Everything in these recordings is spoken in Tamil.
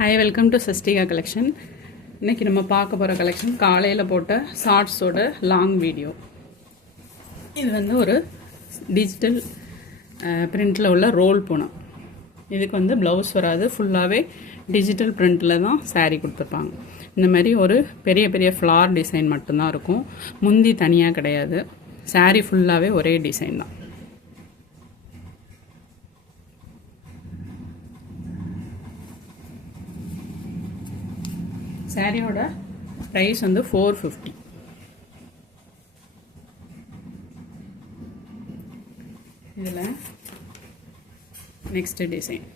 Hi, welcome to Sastika collection. இன்னைக்கு நம்ம பார்க்க போற கலெக்ஷன் காலையில போட்ட ஷார்ட்ஸோட லாங் வீடியோ. இது வந்து ஒரு டிஜிட்டல் பிரிண்ட்ல உள்ள ரோல் பூனம். இதுக்கு வந்து ப்ளவுஸ் வராது, ஃபுல்லாவே டிஜிட்டல் பிரிண்ட்ல தான் saree கொடுத்திருப்பாங்க. இந்த மாதிரி ஒரு பெரிய பெரிய ஃப்ளார் டிசைன் மட்டும் தான் இருக்கும். முந்தி தனியா கிடையாது. saree ஃபுல்லாவே ஒரே டிசைன் தான். சாரியோட ப்ரைஸ் வந்து 450. இதில் நெக்ஸ்ட் டிசைன்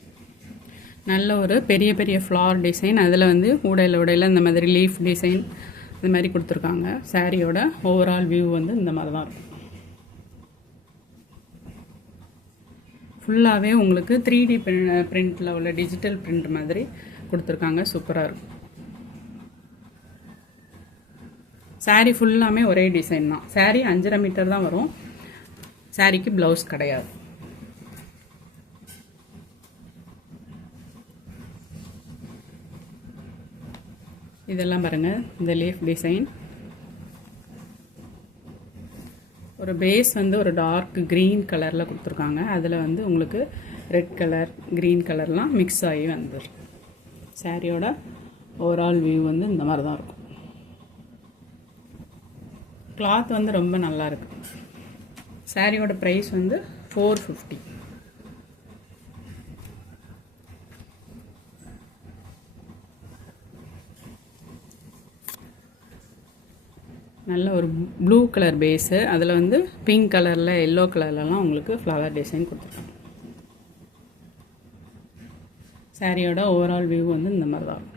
நல்ல ஒரு பெரிய பெரிய ஃப்ளார் டிசைன். அதில் வந்து உடையில் இந்த மாதிரி லீஃப் டிசைன் இந்த மாதிரி கொடுத்துருக்காங்க. சாரியோட ஓவரால் வியூ வந்து இந்த மாதிரி தான் இருக்கும். ஃபுல்லாகவே உங்களுக்கு 3D பிரிண்டில் உள்ள டிஜிட்டல் பிரிண்ட் மாதிரி கொடுத்துருக்காங்க. சூப்பராக இருக்கும். saree ஃபுல்லாமே ஒரே டிசைன் தான். saree 5.5 மீட்டர் தான் வரும். சாரிக்கு ப்ளவுஸ் கிடையாது. இதெல்லாம் பாருங்க, இந்த லீஃப் டிசைன். ஒரு பேஸ் வந்து ஒரு டார்க் கிரீன் கலரில் கொடுத்துருக்காங்க. அதில் வந்து உங்களுக்கு ரெட் கலர் க்ரீன் கலர்லாம் மிக்ஸ் ஆகி வந்துடும். சாரியோட ஓவரால் வியூ வந்து இந்த மாதிரி தான் இருக்கும். கிளாத் வந்து ரொம்ப நல்லா இருக்கு. சாரியோட ப்ரைஸ் வந்து 450. நல்ல ஒரு ப்ளூ கலர் பேஸு, அதில் வந்து பிங்க் கலரில் எல்லோ கலர்லலாம் உங்களுக்கு ஃப்ளவர் டிசைன் கொடுத்துருக்காங்க. சாரியோட ஓவரால் வியூ வந்து இந்த மாதிரி தான் இருக்கும்.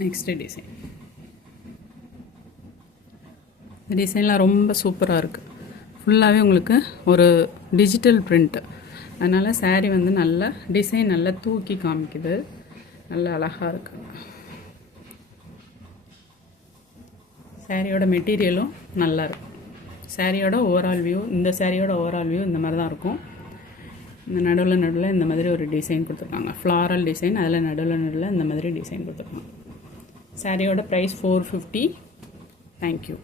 Next design. இந்த டிசைன்லாம் ரொம்ப சூப்பராக இருக்குது. ஃபுல்லாகவே உங்களுக்கு ஒரு டிஜிட்டல் பிரிண்ட். அதனால் saree வந்து நல்ல டிசைன் நல்லா தூக்கி காமிக்குது. நல்ல அழகாக இருக்குது. சாரியோட மெட்டீரியலும் நல்லா இருக்கும். சாரியோட ஓவரால் வியூ, இந்த சாரியோட ஓவரால் வியூ இந்த மாதிரி தான் இருக்கும். இந்த நடுவில் இந்த மாதிரி ஒரு டிசைன் கொடுத்துருக்காங்க. Floral design. அதில் நடுவில் இந்த மாதிரி டிசைன் கொடுத்துருக்காங்க. சாரியோட ப்ரைஸ் 450. தேங்க்யூ.